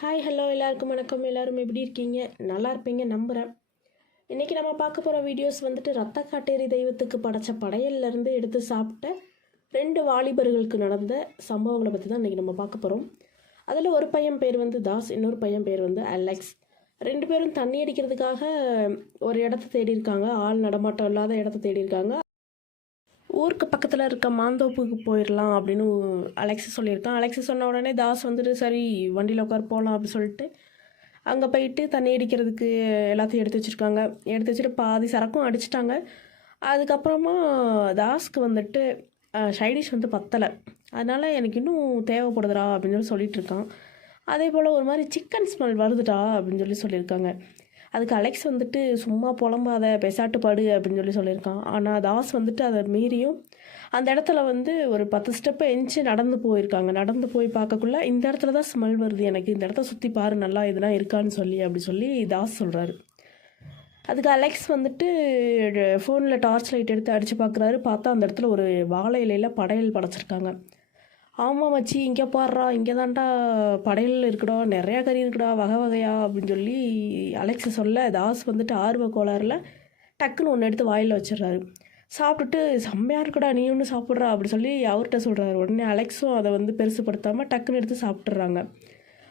Hi hello எல்லாருக்கும் வணக்கம். எல்லோரும் எப்படி இருக்கீங்க? நல்லா இருப்பீங்க நம்புகிறேன். இன்றைக்கி நம்ம பார்க்க போகிற வீடியோஸ் வந்துட்டு ரத்த காட்டேரி தெய்வத்துக்கு படைச்ச படையல்லேருந்து எடுத்து சாப்பிட்ட 2 வாலிபர்களுக்கு நடந்த சம்பவங்களை பற்றி தான் இன்றைக்கி நம்ம பார்க்க போகிறோம். அதில் ஒரு பையன் பேர் வந்து தாஸ், இன்னொரு பையன் பேர் வந்து அலெக்ஸ். 2 பேரும் தண்ணி அடிக்கிறதுக்காக ஒரு இடத்த தேடியிருக்காங்க. ஆள் நடமாட்டம் இல்லாத இடத்த தேடியிருக்காங்க. ஊருக்கு பக்கத்தில் இருக்க மாந்தோப்புக்கு போயிடலாம் அப்படின்னு அலெக்ஸ் சொல்லியிருக்கான். அலெக்ஸ் சொன்ன உடனே தாஸ் வந்துட்டு சரி வண்டியில் உட்கார போகலாம் அப்படின்னு சொல்லிட்டு அங்கே போயிட்டு தண்ணி அடிக்கிறதுக்கு எல்லாத்தையும் எடுத்து வச்சுருக்காங்க. எடுத்து வச்சுட்டு பாதி சரக்கும் அடிச்சிட்டாங்க. அதுக்கப்புறமா தாஸ்க்கு வந்துட்டு சைடிஷ் வந்து பத்தலை, அதனால் எனக்கு இன்னும் தேவைப்படுதுடா அப்படின்னு சொல்லிட்டு இருக்கான். அதே போல் ஒரு மாதிரி சிக்கன் ஸ்மெல் வருதுடா அப்படின்னு சொல்லியிருக்காங்க. அதுக்கு அலெக்ஸ் வந்துட்டு சும்மா புலம்பாத பெசாட்டு படு அப்படின்னு சொல்லியிருக்கான். ஆனால் தாஸ் வந்துட்டு அதை மீறியும் அந்த இடத்துல வந்து ஒரு 10 ஸ்டெப்பை எஞ்சி நடந்து போயிருக்காங்க. நடந்து போய் பார்க்கக்குள்ள இந்த இடத்துல தான் ஸ்மெல் வருது, எனக்கு இந்த இடத்த சுற்றி பாரு நல்லா இதெல்லாம் இருக்கான்னு அப்படி சொல்லி தாஸ் சொல்கிறாரு. அதுக்கு அலெக்ஸ் வந்துட்டு ஃபோனில் டார்ச் லைட் எடுத்து அடித்து பார்க்குறாரு. பார்த்தா அந்த இடத்துல ஒரு வாழை இலையில் படையல் படைச்சிருக்காங்க. ஆமாம் மச்சி, இங்கே பாடுறா, இங்கே தான்டா படையல் இருக்குடா, நிறையா கறி இருக்குடா, வகை வகையா அப்படின்னு சொல்லி அலெக்ஸ் சொல்ல தாஸ் வந்துட்டு ஆர்வ கோளாறில் டக்குன்னு ஒன்று எடுத்து வாயில் வச்சிடுறாரு. சாப்பிட்டுட்டு செம்மையாக இருக்குடா, நீ ஒன்று சாப்பிட்றா அப்படி சொல்லி அவர்கிட்ட சொல்கிறாரு. உடனே அலெக்ஸும் அதை வந்து பெருசுப்படுத்தாமல் டக்குன்னு எடுத்து சாப்பிட்றாங்க.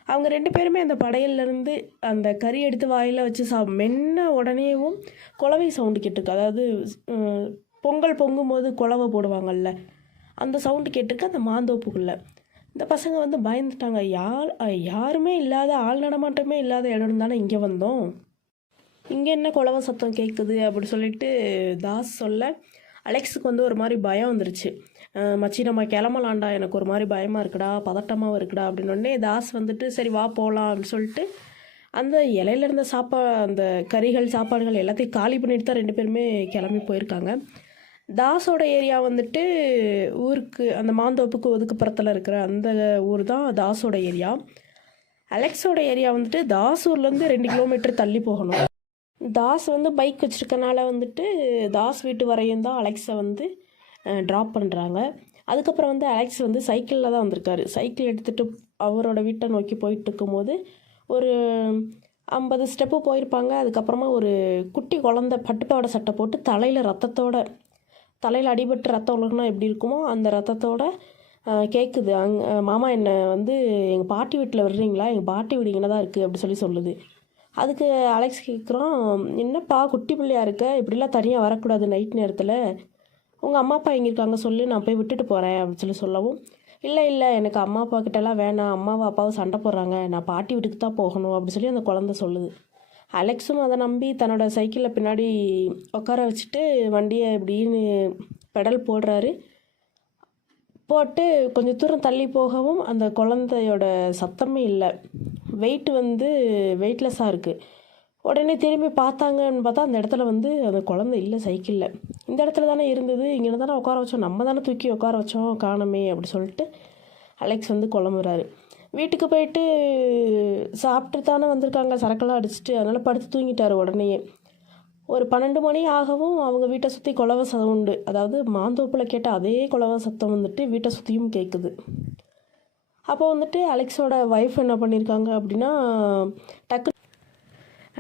அவங்க 2 பேருமே அந்த படையல்லேருந்து அந்த கறி எடுத்து வாயில் வச்சு மென்ன உடனேவும் குலவை சவுண்டு கேட்டுருக்கு. அதாவது பொங்கல் பொங்கும்போது குலவை போடுவாங்கல்ல, அந்த சவுண்டு கேட்டிருக்கு அந்த மாந்தோப்புக்குள்ளே. இந்த பசங்க வந்து பயந்துட்டாங்க. யாருமே இல்லாத ஆள் நடமாட்டமே இல்லாத இடம் தானே இங்கே வந்தோம், இங்கே என்ன குலவ சத்தம் கேட்குது அப்படி சொல்லிட்டு தாஸ் சொல்ல அலெக்ஸுக்கு வந்து ஒரு மாதிரி பயம் வந்துருச்சு. மச்சி நம்ம கிளம்பலாண்டா, எனக்கு ஒரு மாதிரி பயமாக இருக்குடா, பதட்டமாக இருக்குடா அப்படின்னோடனே தாஸ் வந்துட்டு சரி வா போகலாம் அப்படின்னு சொல்லிட்டு அந்த இலையில இருந்த அந்த கறிகள் சாப்பாடுகள் எல்லாத்தையும் காலி பண்ணிட்டு தான் 2 பேருமே கிளம்பி போயிருக்காங்க. தாஸோட ஏரியா வந்துட்டு ஊருக்கு அந்த மாந்தோப்புக்கு ஒதுக்குப்புறத்தில் இருக்கிற அந்த ஊர் தான் தாஸோட ஏரியா. அலெக்ஸோட ஏரியா வந்துட்டு தாசூர்லேருந்து 2 கிலோமீட்டர் தள்ளி போகணும். தாஸ் வந்து பைக் வச்சுருக்கனால வந்துட்டு தாஸ் வீட்டு வரையும் தான் அலெக்ஸை வந்து ட்ராப் பண்ணுறாங்க. அதுக்கப்புறம் வந்து அலெக்ஸ் வந்து சைக்கிளில் தான் வந்திருக்காரு. சைக்கிள் எடுத்துகிட்டு அவரோட வீட்டை நோக்கி போயிட்டு இருக்கும்போது ஒரு 50 ஸ்டெப்பு போயிருப்பாங்க. அதுக்கப்புறமா ஒரு குட்டி குழந்தை பட்டுப்பாவோட சட்டை போட்டு தலையில் அடிபட்டு ரத்தம் ஒழுகுனா எப்படி இருக்குமோ அந்த ரத்தத்தோட கேட்குது. மாமா என்னை வந்து எங்கள் பாட்டி வீட்டில் விடுறீங்களா, எங்கள் பாட்டி வீடு இங்கே தான் இருக்குது அப்படி சொல்லுது. அதுக்கு அலெக்ஸ் கேட்குறான், என்னப்பா குட்டி பிள்ளையா இருக்க, இப்படிலாம் தனியாக வரக்கூடாது நைட் நேரத்தில், உங்கள் அம்மா அப்பா எங்கே இருக்காங்க சொல்லு, நான் போய் விட்டுட்டு போகிறேன் அப்படின்னு சொல்லவும், இல்லை எனக்கு அம்மா அப்பா கிட்டலாம் வேணாம், அம்மாவும் அப்பாவும் சண்டை போடுறாங்க, நான் பாட்டி வீட்டுக்கு தான் போகணும் அப்படி சொல்லி அந்த குழந்தை சொல்லுது. அலெக்ஸும் அதை நம்பி தன்னோட சைக்கிளில் பின்னாடி உட்கார வச்சுட்டு வண்டியை இப்படின்னு பெடல் போடுறாரு. போட்டு கொஞ்சம் தூரம் தள்ளி போகவும் அந்த குழந்தையோட சத்தமே இல்லை. வெயிட்லெஸ்ஸாக இருக்குது. உடனே திரும்பி பார்த்தாங்கன்னு பார்த்தா அந்த இடத்துல வந்து அந்த குழந்தை இல்லை சைக்கிளில். இந்த இடத்துல தானே இருந்தது, இங்கே தானே உட்கார வச்சோம், நம்ம தானே தூக்கி உட்கார வச்சோம், காணமே அப்படி சொல்லிட்டு அலெக்ஸ் வந்து குழம்புறாரு. வீட்டுக்கு போயிட்டு சாப்பிட்டு தானே வந்திருக்காங்க, சரக்கெல்லாம் அடிச்சுட்டு, அதனால் படுத்து தூங்கிட்டார். உடனேயே ஒரு 12 மணி ஆகவும் அவங்க வீட்டை சுற்றி குலவ சவுண்டு, அதாவது மாந்தோப்பில் கேட்ட அதே குலவ சத்தம் வந்துட்டு வீட்டை சுற்றியும் கேட்குது. அப்போ வந்துட்டு அலெக்ஸோட ஒய்ஃப் என்ன பண்ணியிருக்காங்க அப்படின்னா, டக்கு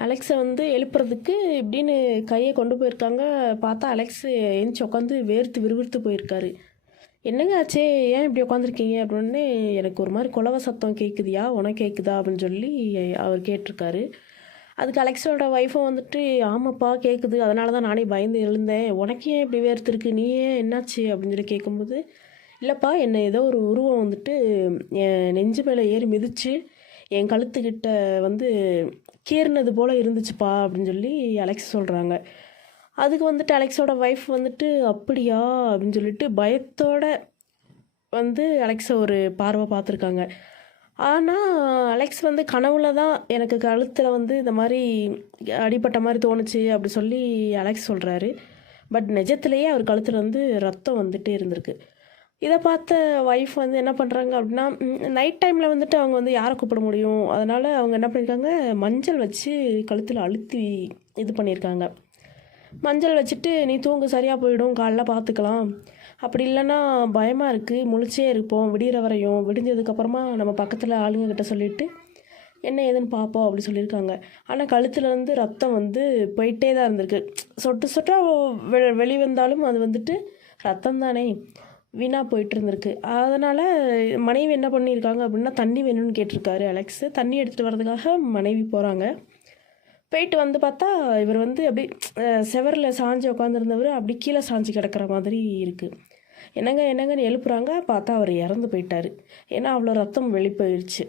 அலெக்ஸை வந்து எழுப்புறதுக்கு இப்படின்னு கையை கொண்டு போயிருக்காங்க. பார்த்தா அலெக்ஸ் எழுந்துச்சி உட்காந்து விறுவிறுத்து போயிருக்காரு. என்னங்க ஆச்சு, ஏன் இப்படி உட்காந்துருக்கீங்க அப்படின்னு, எனக்கு ஒரு மாதிரி குலவ சத்தம் கேட்குதியா, உனக்கு கேட்குதா அப்படின்னு சொல்லி அவர் கேட்டிருக்காரு. அதுக்கு அலெக்ஸோட ஒய்ஃபும் வந்துட்டு ஆமாப்பா கேட்குது, அதனால தான் நானே பயந்து எழுந்தேன், உனக்கு ஏன் இப்படி வேர்த்துருக்கு, நீ ஏன் என்னாச்சு அப்படின்னு சொல்லி கேட்கும்போது, இல்லைப்பா என்னை ஏதோ ஒரு உருவம் வந்துட்டு என் நெஞ்சு மேலே ஏறி மிதித்து என் கழுத்துக்கிட்ட வந்து கீறினது போல் இருந்துச்சுப்பா அப்படின்னு சொல்லி அலெக்ஸ் சொல்கிறாங்க. அதுக்கு வந்துட்டு அலெக்ஸோட ஒய்ஃப் வந்துட்டு அப்படியா அப்படின்னு சொல்லிட்டு பயத்தோட வந்து அலெக்ஸை ஒரு பார்வை பார்த்துருக்காங்க. ஆனால் அலெக்ஸ் வந்து கனவுல தான் எனக்கு கழுத்தில் வந்து இந்த மாதிரி அடிப்பட்ட மாதிரி தோணுச்சு அப்படி சொல்லி அலெக்ஸ் சொல்கிறாரு. பட் நிஜத்துலேயே அவர் கழுத்தில் வந்து ரத்தம் வந்துட்டே இருந்திருக்கு. இதை பார்த்த ஒய்ஃப் வந்து என்ன பண்ணுறாங்க அப்படின்னா, நைட் டைமில் வந்துட்டு அவங்க வந்து யாரை கூப்பிட முடியும், அதனால் அவங்க என்ன பண்ணியிருக்காங்க, மஞ்சள் வச்சு கழுத்தில் அழுத்தி இது பண்ணியிருக்காங்க. மஞ்சள் வச்சுட்டு நீ தூங்கு சரியாக போயிடும், காலைல பார்த்துக்கலாம், அப்படி இல்லைன்னா பயமாக இருக்குது, முழிச்சே இருப்போம் விடிகிற வரையும், விடிஞ்சதுக்கப்புறமா நம்ம பக்கத்தில் ஆளுங்கக்கிட்ட சொல்லிவிட்டு என்ன ஏதுன்னு பார்ப்போம் அப்படி சொல்லியிருக்காங்க. ஆனால் கழுத்துலேருந்து ரத்தம் வந்து போயிட்டே தான் இருந்திருக்கு. சொட்டு சொட்டாக வெளிவந்தாலும் அது வந்துட்டு ரத்தம் தானே, வீணாக போயிட்டு இருந்திருக்கு. அதனால் மனைவி என்ன பண்ணியிருக்காங்க அப்படின்னா தண்ணி வேணும்னு கேட்டிருக்காரு அலெக்ஸு. தண்ணி எடுத்துகிட்டு வர்றதுக்காக மனைவி போகிறாங்க. போயிட்டு வந்து பார்த்தா இவர் வந்து அப்படி செவரில் சாஞ்சு உட்காந்துருந்தவர் அப்படி கீழே சாஞ்சு கிடக்கிற மாதிரி இருக்குது. என்னங்கன்னு எழுப்புறாங்க. பார்த்தா அவர் இறந்து போயிட்டார். ஏன்னா அவ்வளோ ரத்தம் வெளிப்போயிடுச்சு.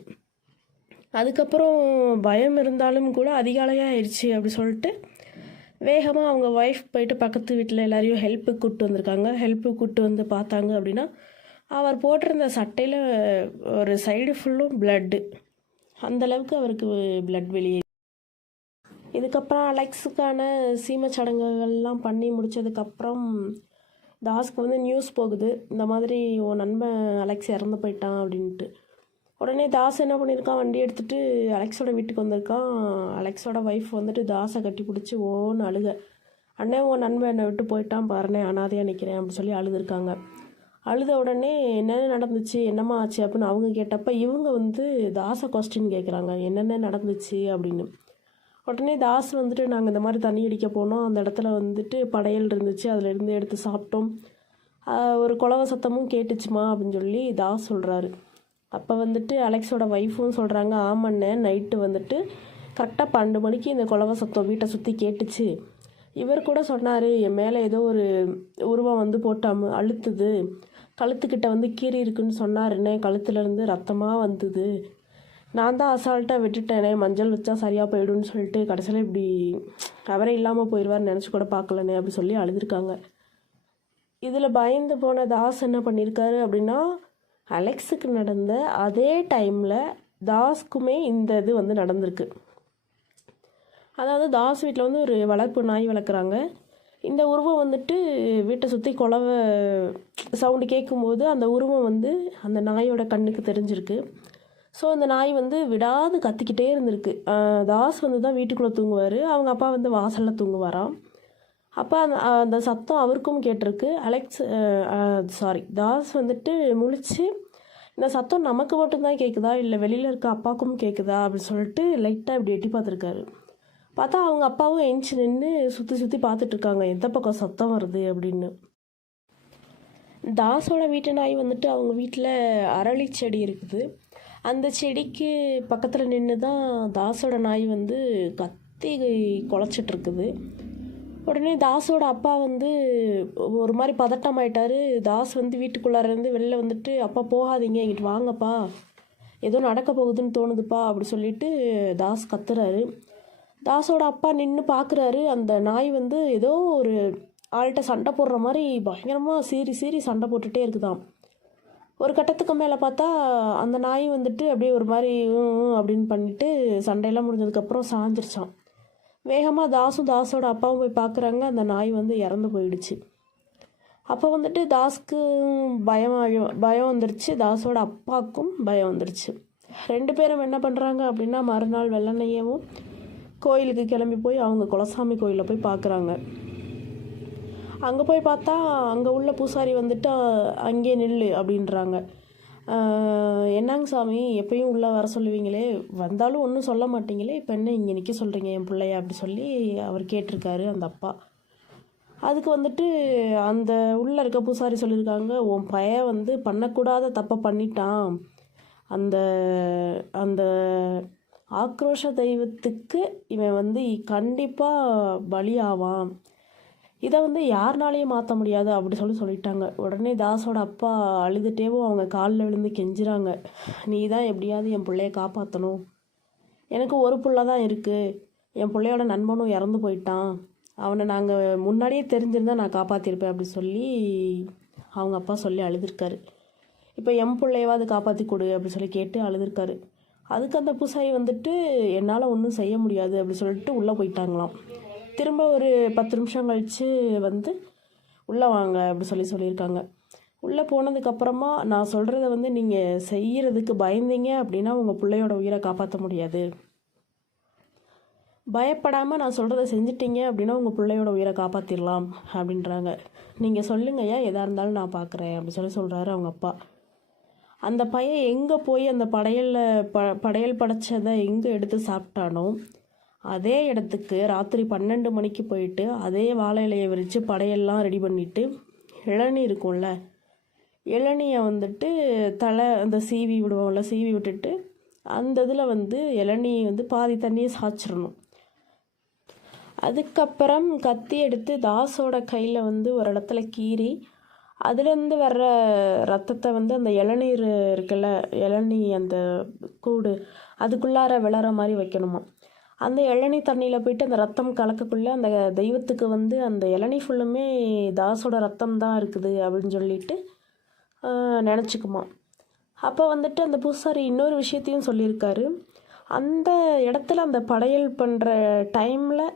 அதுக்கப்புறம் பயம் இருந்தாலும் கூட அதிகாலையாக ஆயிடுச்சு அப்படி சொல்லிட்டு வேகமாக அவங்க ஒய்ஃப் போயிட்டு பக்கத்து வீட்டில் எல்லாரையும் ஹெல்ப்புக்கு கூப்பிட்டு வந்திருக்காங்க. ஹெல்ப்புக்கு கூப்பிட்டு வந்து பார்த்தாங்க அப்படின்னா அவர் போட்டிருந்த சட்டையில் ஒரு சைடு ஃபுல்லும் பிளட்டு. அந்தளவுக்கு அவருக்கு பிளட் வெளியே. இதுக்கப்புறம் அலெக்ஸுக்கான சீமை சடங்குகள்லாம் பண்ணி முடித்ததுக்கப்புறம் தாஸ்க்கு வந்து நியூஸ் போகுது, இந்த மாதிரி உன் நண்பன் அலெக்ஸ் இறந்து போயிட்டான் அப்படின்ட்டு. உடனே தாஸ் என்ன பண்ணியிருக்கான், வண்டி எடுத்துகிட்டு அலெக்ஸோட வீட்டுக்கு வந்திருக்கான். அலெக்ஸோட ஒய்ஃப் வந்துட்டு தாஸை கட்டி பிடிச்சி ஓன்னு அழுக, அண்ணே உன் நண்பன் என்னை விட்டு போயிட்டான் பாருண்ணே, அனாதையாக நிற்கிறேன் அப்படின்னு சொல்லி அழுதுருக்காங்க. அழுத உடனே என்னென்ன நடந்துச்சு, என்னம்மா ஆச்சு அப்படின்னு அவங்க கேட்டப்போ இவங்க வந்து தாஸை கொஸ்டின் கேட்குறாங்க, என்னென்ன நடந்துச்சு அப்படின்னு. உடனே தாஸ் வந்துட்டு நாங்கள் இந்த மாதிரி தண்ணி அடிக்க போனோம், அந்த இடத்துல வந்துட்டு படையல் இருந்துச்சு, அதிலேருந்து எடுத்து சாப்பிட்டோம், ஒரு குலவ சத்தமும் கேட்டுச்சுமா அப்படின்னு சொல்லி தாஸ் சொல்கிறாரு. அப்போ வந்துட்டு அலெக்ஸோட ஒய்ஃபும் சொல்கிறாங்க, ஆமாண்ணே நைட்டு வந்துட்டு கரெக்டாக 12 மணிக்கு இந்த குலவ சத்தம் வீட்டை சுற்றி கேட்டுச்சு. இவர் கூட சொன்னார், என் மேலே ஏதோ ஒரு உருவம் வந்து போட்டு அழுத்துது, கழுத்துக்கிட்ட வந்து கீறி இருக்குன்னு சொன்னாருன்னே, கழுத்துலேருந்து ரத்தமாக வந்தது, நான் தான் அசால்ட்டாக விட்டுட்டேனே, மஞ்சள் வச்சா சரியாக போயிடும்னு சொல்லிட்டு கடைசியில் இப்படி அவரே இல்லாமல் போயிடுவார்னு நினச்சி கூட பார்க்கலனே அப்படி சொல்லி அழுதுருக்காங்க. இதில் பயந்து போன தாஸ் என்ன பண்ணியிருக்காரு அப்படின்னா, அலெக்ஸுக்கு நடந்த அதே டைமில் தாஸ்க்குமே இந்த இது வந்து நடந்திருக்கு. அதாவது தாஸ் வீட்டில் வந்து ஒரு வளர்ப்பு நாய் வளர்க்குறாங்க. இந்த உருவம் வந்துட்டு வீட்டை சுற்றி குலவை சவுண்டு கேட்கும்போது அந்த உருவம் வந்து அந்த நாயோட கண்ணுக்கு தெரிஞ்சிருக்கு. ஸோ அந்த நாய் வந்து விடாது கத்திக்கிட்டே இருந்திருக்கு. தாஸ் வந்து தான் வீட்டுக்குள்ளே தூங்குவார், அவங்க அப்பா வந்து வாசலில் தூங்குவாராம். அப்போ அந்த சத்தம் அவருக்கும் கேட்டிருக்கு. தாஸ் வந்துட்டு முழிச்சு இந்த சத்தம் நமக்கு மட்டும்தான் கேட்குதா இல்லை வெளியில் இருக்க அப்பாவுக்கும் கேட்குதா அப்படின்னு சொல்லிட்டு லைட்டாக இப்படி எட்டி பார்த்துருக்காரு. பார்த்தா அவங்க அப்பாவும் எஞ்சி நின்று சுற்றி சுற்றி பார்த்துட்ருக்காங்க, எந்த பக்கம் சத்தம் வருது அப்படின்னு. தாஸோட வீட்டு நாய் வந்துட்டு அவங்க வீட்டில் அரளி செடி இருக்குது. அந்த செடிக்கு பக்கத்தில் நின்று தான் தாஸோட நாய் வந்து கத்தி குலைச்சிட்ருக்குது. உடனே தாஸோட அப்பா வந்து ஒரு மாதிரி பதட்டமாயிட்டார். தாஸ் வந்து வீட்டுக்குள்ளாரேருந்து வெளில வந்துட்டு, அப்பா போகாதீங்க, இங்கிட்டு வாங்கப்பா, ஏதோ நடக்க போகுதுன்னு தோணுதுப்பா அப்படி சொல்லிட்டு தாஸ் கத்துறாரு. தாஸோட அப்பா நின்று பார்க்குறாரு, அந்த நாய் வந்து ஏதோ ஒரு ஆள்கிட்ட சண்டை போடுற மாதிரி பயங்கரமாக சீறி சண்டை போட்டுகிட்டே இருக்குதாம். ஒரு கட்டத்துக்கு மேலே பார்த்தா அந்த நாய் வந்துட்டு அப்படியே ஒரு மாதிரி அப்படின்னு பண்ணிட்டு சண்டையெல்லாம் முடிஞ்சதுக்கப்புறம் சாஞ்சிருச்சான். வேகமாக தாஸோட அப்பாவும் போய் பார்க்குறாங்க, அந்த நாய் வந்து இறந்து போயிடுச்சு. அப்போ வந்துட்டு தாஸ்க்கு பயம் வந்துருச்சு, தாஸோட அப்பாவுக்கும் பயம் வந்துருச்சு. 2 பேரும் என்ன பண்ணுறாங்க அப்படின்னா மறுநாள் வெள்ளனையவும் கோயிலுக்கு கிளம்பி போய் அவங்க குலசாமி கோயிலில் போய் பார்க்குறாங்க. அங்கே போய் பார்த்தா அங்கே உள்ள பூசாரி வந்துட்டு அங்கே நில்லு அப்படின்றாங்க. என்னங்க சாமி, எப்பயும் உள்ளே வர சொல்லுவீங்களே, வந்தாலும் ஒன்றும் சொல்ல மாட்டீங்களே, இப்போ என்ன இங்கே நிற்க சொல்கிறீங்க என் பிள்ளைய அப்படி சொல்லி அவர் கேட்டிருக்காரு அந்த அப்பா. அதுக்கு வந்துட்டு அந்த உள்ளே இருக்க பூசாரி சொல்லியிருக்காங்க, உன் பையன் வந்து பண்ணக்கூடாத தப்பை பண்ணிட்டான், அந்த அந்த ஆக்ரோஷ தெய்வத்துக்கு இவன் வந்து கண்டிப்பாக பலியாவான், இதை வந்து யாருனாலையும் மாற்ற முடியாது அப்படி சொல்லிட்டாங்க. உடனே தாஸோட அப்பா அழுதுகிட்டேவும் அவங்க காலில் விழுந்து கெஞ்சுறாங்க, நீ தான் எப்படியாவது என் பிள்ளைய காப்பாற்றணும், எனக்கு ஒரு பிள்ளை தான் இருக்குது, என் பிள்ளையோட நண்பனும் இறந்து போயிட்டான், அவனை நாங்கள் முன்னாடியே தெரிஞ்சிருந்தால் நான் காப்பாற்றிருப்பேன் அப்படி சொல்லி அவங்க அப்பா சொல்லி அழுதுருக்காரு. இப்போ என் பிள்ளையவாது காப்பாற்றி கொடு அப்படி சொல்லி கேட்டு அழுதுருக்காரு. அதுக்கு அந்த பூசாரி வந்துட்டு என்னால் ஒன்றும் செய்ய முடியாது அப்படி சொல்லிட்டு உள்ளே போயிட்டாங்களாம். திரும்ப ஒரு 10 நிமிஷம் கழித்து வந்து உள்ளே வாங்க அப்படி சொல்லியிருக்காங்க. உள்ளே போனதுக்கப்புறமா நான் சொல்கிறத வந்து நீங்கள் செய்கிறதுக்கு பயந்தீங்க அப்படின்னா உங்கள் பிள்ளையோட உயிரை காப்பாற்ற முடியாது, பயப்படாமல் நான் சொல்கிறத செஞ்சிட்டிங்க அப்படின்னா உங்கள் பிள்ளையோட உயிரை காப்பாற்றிடலாம் அப்படின்றாங்க. நீங்கள் சொல்லுங்கய்யா, எதாக இருந்தாலும் நான் பார்க்குறேன் அப்படி சொல்கிறாரு அவங்க அப்பா. அந்த பையன் எங்கே போய் அந்த படையல் படைச்சதை எங்கே எடுத்து சாப்பிட்டானோ அதே இடத்துக்கு ராத்திரி 12 மணிக்கு போயிட்டு அதே வாழை இலையை விரித்து படையெல்லாம் ரெடி பண்ணிவிட்டு இளநீ இருக்கும்ல, இளநியை வந்துட்டு அந்த சீவி விடுவோம்ல, சீவி விட்டுட்டு அந்த இதில் இளநீ பாதி தண்ணியை சாய்ச்சிடணும். அதுக்கப்புறம் கத்தி எடுத்து தாஸோட கையில் ஒரு இடத்துல கீறி அதுலேருந்து வர்ற ரத்தத்தை அந்த இளநீர் இருக்குல்ல, இளநீ அந்த கூடு அதுக்குள்ளார விளற மாதிரி வைக்கணுமா. அந்த இளநீ தண்ணியில் போயிட்டு அந்த ரத்தம் கலக்கக்குள்ளே அந்த தெய்வத்துக்கு அந்த இளநீ ஃபுல்லுமே தாஸோட ரத்தம் தான் இருக்குது அப்படின்னு சொல்லிட்டு நினச்சிக்குமா. அப்போ அந்த பூசாரி இன்னொரு விஷயத்தையும் சொல்லியிருக்காரு. அந்த இடத்துல அந்த படையல் பண்ணுற டைமில்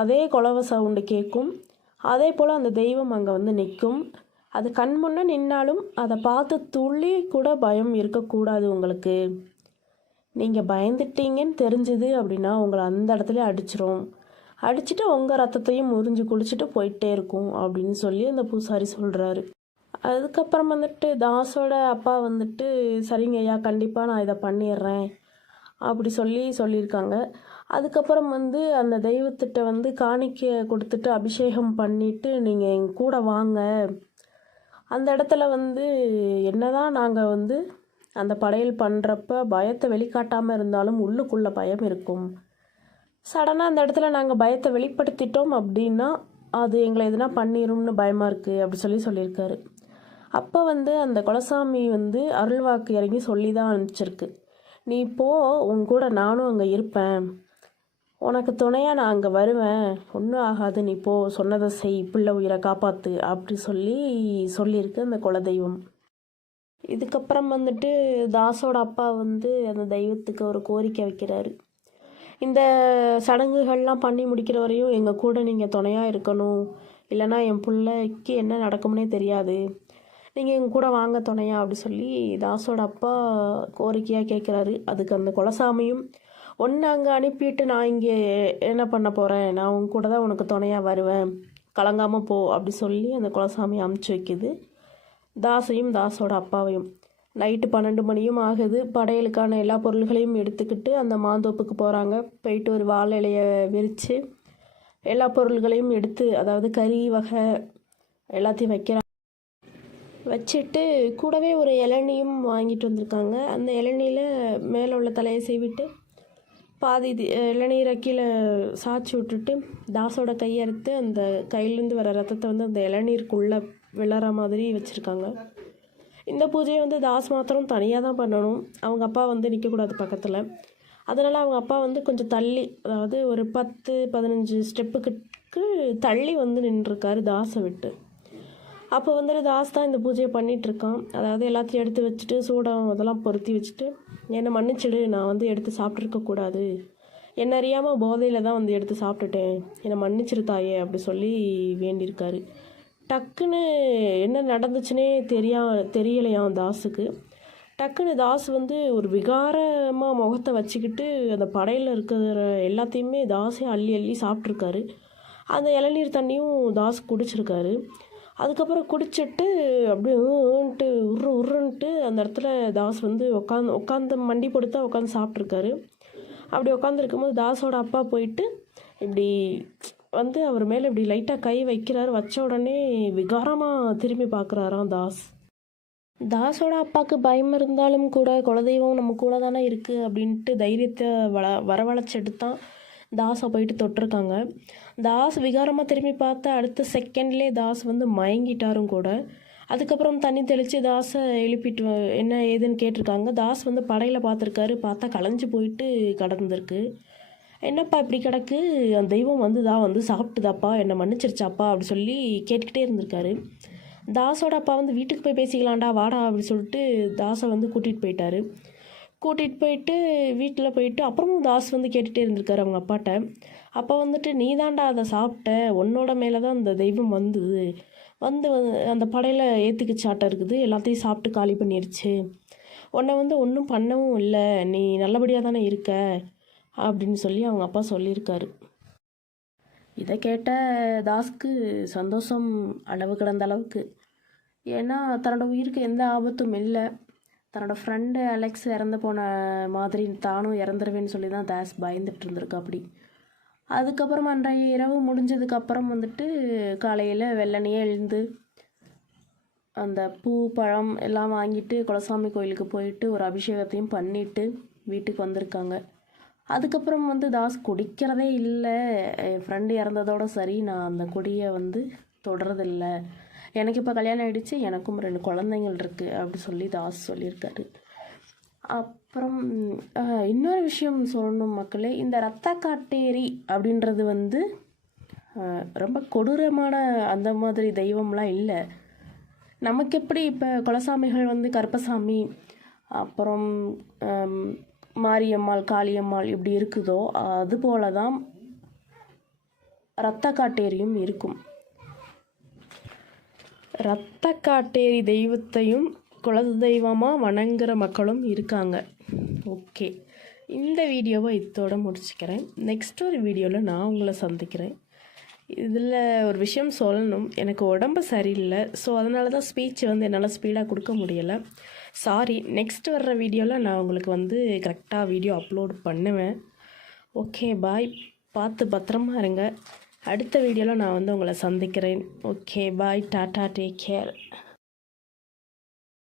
அதே குலவை சவுண்டு கேட்கும். அதே போல் அந்த தெய்வம் அங்கே நிற்கும். அது கண் முன்னே நின்னாலும் அதை பார்த்து துளி கூட பயம் இருக்கக்கூடாது. உங்களுக்கு நீங்கள் பயந்துட்டீங்கன்னு தெரிஞ்சுது அப்படின்னா உங்களை அந்த இடத்துல அடிச்சுட்டு உங்கள் ரத்தத்தையும் முறிஞ்சு குளிச்சுட்டு போயிட்டே இருக்கும் அப்படின்னு சொல்லி அந்த பூசாரி சொல்கிறாரு. அதுக்கப்புறம் தாஸோட அப்பா சரிங்க ஐயா, கண்டிப்பாக நான் இதை பண்ணிடுறேன் அப்படி சொல்லியிருக்காங்க. அதுக்கப்புறம் அந்த தெய்வத்திட்ட காணிக்கை கொடுத்துட்டு அபிஷேகம் பண்ணிவிட்டு நீங்கள் எங்கள் கூட வாங்க, அந்த இடத்துல என்னதான் நாங்கள் அந்த படையல் பண்ணுறப்ப பயத்தை வெளிக்காட்டாமல் இருந்தாலும் உள்ளுக்குள்ளே பயம் இருக்கும். சடனாக அந்த இடத்துல நாங்கள் பயத்தை வெளிப்படுத்திட்டோம் அப்படின்னா அது எங்களை எதுனா பண்ணிடும்னு பயமாக இருக்குது அப்படி சொல்லியிருக்காரு. அப்போ அந்த குலசாமி அருள்வாக்கு இறங்கி சொல்லி தான் அனுப்பிச்சிருக்கு. நீ போ, உன் கூட நானும் அங்கே இருப்பேன், உனக்கு துணையாக நான் அங்கே வருவேன், ஒன்றும் ஆகாது, நீ போ, சொன்னதை செய், பிள்ளை உயிரை காப்பாற்று அப்படி சொல்லியிருக்கு அந்த குலதெய்வம். இதுக்கப்புறம் தாஸோட அப்பா அந்த தெய்வத்துக்கு ஒரு கோரிக்கை வைக்கிறாரு. இந்த சடங்குகள்லாம் பண்ணி முடிக்கிற வரையும் எங்கள் கூட நீங்கள் துணையாக இருக்கணும், இல்லைனா என் பிள்ளைக்கு என்ன நடக்கும்னே தெரியாது, நீங்கள் எங்கள் கூட வாங்க துணையா அப்படி சொல்லி தாஸோட அப்பா கோரிக்கையாக கேட்குறாரு. அதுக்கு அந்த குலசாமியும் ஒன்று அங்கே அனுப்பிட்டு நான் இங்கே என்ன பண்ண போகிறேன், நான் உங்க கூட தான் உனக்கு துணையாக வருவேன், கலங்காமல் போ அப்படி சொல்லி அந்த குலசாமி அமுச்சு வைக்குது தாஸையும் தாஸோட அப்பாவையும். நைட்டு 12 மணியும் ஆகுது. படையலுக்கான எல்லா பொருள்களையும் எடுத்துக்கிட்டு அந்த மாந்தோப்புக்கு போகிறாங்க. போயிட்டு ஒரு வாழை இலையை விரித்து எல்லா பொருள்களையும் எடுத்து, அதாவது கறி வகை எல்லாத்தையும் வச்சுட்டு கூடவே ஒரு இளநியும் வாங்கிட்டு வந்திருக்காங்க. அந்த இளநியில் மேலே உள்ள தலையை செய்விட்டு பாதி இளநீரை கீழே சாய்ச்சி விட்டுட்டு தாஸோட கையறுத்து அந்த கையிலேருந்து வர ரத்தத்தை அந்த இளநீருக்குள்ளே விளற மாதிரி வச்சுருக்காங்க. இந்த பூஜையை தாஸ் மாத்திரம் தனியாக தான் பண்ணணும். அவங்க அப்பா நிற்கக்கூடாது பக்கத்தில். அதனால் அவங்க அப்பா கொஞ்சம் தள்ளி, அதாவது ஒரு 10-15 ஸ்டெப்புக்கு தள்ளி நின்றுருக்காரு தாஸை விட்டு. அப்போ தாஸ் தான் இந்த பூஜையை பண்ணிகிட்ருக்கான். அதாவது எல்லாத்தையும் எடுத்து வச்சுட்டு சூடம் அதெல்லாம் பொருத்தி வச்சுட்டு, என்னை மன்னிச்சிடு, நான் எடுத்து சாப்பிட்ருக்கக்கூடாது, என்ன அறியாமல் போதையில் தான் எடுத்து சாப்பிட்டுட்டேன், என்னை மன்னிச்சிரு தாயே அப்படி சொல்லி வேண்டியிருக்காரு. டக்குன்னு என்ன நடந்துச்சுன்னே தெரியலையாம் தாஸுக்கு. டக்குன்னு தாஸ் ஒரு விகாரமாக முகத்தை வச்சுக்கிட்டு அந்த படையில் இருக்கிற எல்லாத்தையுமே தாஸே அள்ளி அள்ளி சாப்பிட்ருக்காரு. அந்த இளநீர் தண்ணியும் தாஸ் குடிச்சிருக்காரு. அதுக்கப்புறம் குடிச்சிட்டு அப்படியே உருன்ட்டு அந்த இடத்துல தாஸ் உட்காந்து மண்டி போட்டு தான் உட்காந்து சாப்பிட்ருக்காரு. அப்படி உட்காந்துருக்கும்போது தாஸோட அப்பா போயிட்டு இப்படி அவர் மேலே இப்படி லைட்டாக கை வைக்கிறாரு. வச்ச உடனே விகாரமாக திரும்பி பார்க்குறாராம் தாஸ். தாஸோட அப்பாவுக்கு பயம் இருந்தாலும் கூட குலதெய்வம் நம்ம கூட தானே இருக்குது அப்படின்ட்டு தைரியத்தை வரவழைச்சிட்டு தான் தாஸை போயிட்டு தொட்டிருக்காங்க. தாஸ் விகாரமாக திரும்பி பார்த்தா அடுத்த செகண்ட்லேயே தாஸ் மயங்கிட்டாரும் கூட. அதுக்கப்புறம் தண்ணி தெளித்து தாஸை எழுப்பிட்டு என்ன ஏதுன்னு கேட்டிருக்காங்க. தாஸ் படையில் பார்த்துருக்காரு. பார்த்தா களைஞ்சு போயிட்டு கடந்திருக்கு. என்னப்பா இப்படி கிடக்கு, அந்த தெய்வம் சாப்பிட்டுதாப்பா, என்னை மன்னிச்சிருச்சாப்பா அப்படி சொல்லி கேட்டுக்கிட்டே இருந்திருக்காரு. தாஸோட அப்பா வீட்டுக்கு போய் பேசிக்கலாம்டா வாடா அப்படி சொல்லிட்டு தாஸை கூட்டிகிட்டு போயிட்டு வீட்டில் போயிட்டு அப்புறமும் தாஸ் கேட்டுகிட்டே இருந்திருக்காரு அவங்க அப்பாட்ட. அப்போ நீ தாண்டா அதை சாப்பிட்ட, உன்னோட மேலே தான் அந்த தெய்வம் அந்த படையில் ஏற்றுக்குச்சாட்டம் இருக்குது, எல்லாத்தையும் சாப்பிட்டு காலி பண்ணிடுச்சு, உன்னை ஒன்றும் பண்ணவும் இல்லை, நீ நல்லபடியாக தானே இருக்க அப்படின்னு சொல்லி அவங்க அப்பா சொல்லியிருக்காரு. இதை கேட்ட தாஸ்க்கு சந்தோஷம் அளவு கடந்த அளவுக்கு. ஏன்னா தன்னோட உயிருக்கு எந்த ஆபத்தும் இல்லை. தன்னோட ஃப்ரெண்டு அலெக்ஸ் இறந்து போன மாதிரி தானும் இறந்துருவேன்னு சொல்லி தான் தாஸ் பயந்துட்டு இருந்திருக்கு. அப்படி அதுக்கப்புறம் அன்றைய இரவு முடிஞ்சதுக்கப்புறம் வந்துட்டு காலையில் வெள்ளனையே எழுந்து அந்த பூ பழம் எல்லாம் வாங்கிட்டு குலசாமி கோயிலுக்கு போயிட்டு ஒரு அபிஷேகத்தையும் பண்ணிவிட்டு வீட்டுக்கு வந்திருக்காங்க. அதுக்கப்புறம் வந்து தாஸ் குடிக்கிறதே இல்லை, என் ஃப்ரெண்டு இறந்ததோட சரி, நான் அந்த குடியை வந்து தொடரதில்லை, எனக்கு இப்போ கல்யாணம் ஆகிடுச்சு, எனக்கும் 2 குழந்தைங்கள் இருக்குது அப்படி சொல்லி தாஸ் சொல்லியிருக்காரு. அப்புறம் இன்னொரு விஷயம் சொல்லணும் மக்களே, இந்த இரத்த காட்டேரி அப்படின்றது வந்து ரொம்ப கொடூரமான அந்த மாதிரி தெய்வம்லாம் இல்லை. நமக்கு எப்படி இப்போ குலசாமிகள் வந்து கருப்பசாமி, அப்புறம் மாரியம்மாள், காளியம்மாள் இப்படி இருக்குதோ அதுபோல தான் இரத்த காட்டேரியும் இருக்கும். இரத்த காட்டேரி தெய்வத்தையும் குலதெய்வமாக வணங்குற மக்களும் இருக்காங்க. ஓகே, இந்த வீடியோவை இதோட முடிச்சுக்கிறேன். நெக்ஸ்ட் ஒரு வீடியோவில் நான் உங்களை சந்திக்கிறேன். இதில் ஒரு விஷயம் சொல்லணும், எனக்கு உடம்பு சரியில்லை, ஸோ அதனால தான் ஸ்பீச் வந்து என்னால் ஸ்பீடாக கொடுக்க முடியலை, சாரி. நெக்ஸ்ட் வர்ற வீடியோவில் நான் உங்களுக்கு வந்து கரெக்டாக வீடியோ அப்லோட் பண்ணுவேன். ஓகே, பாய். பார்த்து பத்திரமா இருங்க. அடுத்த வீடியோவில் நான் வந்து உங்களை சந்திக்கிறேன். ஓகே, பாய், டாட்டா, டேக் கேர்.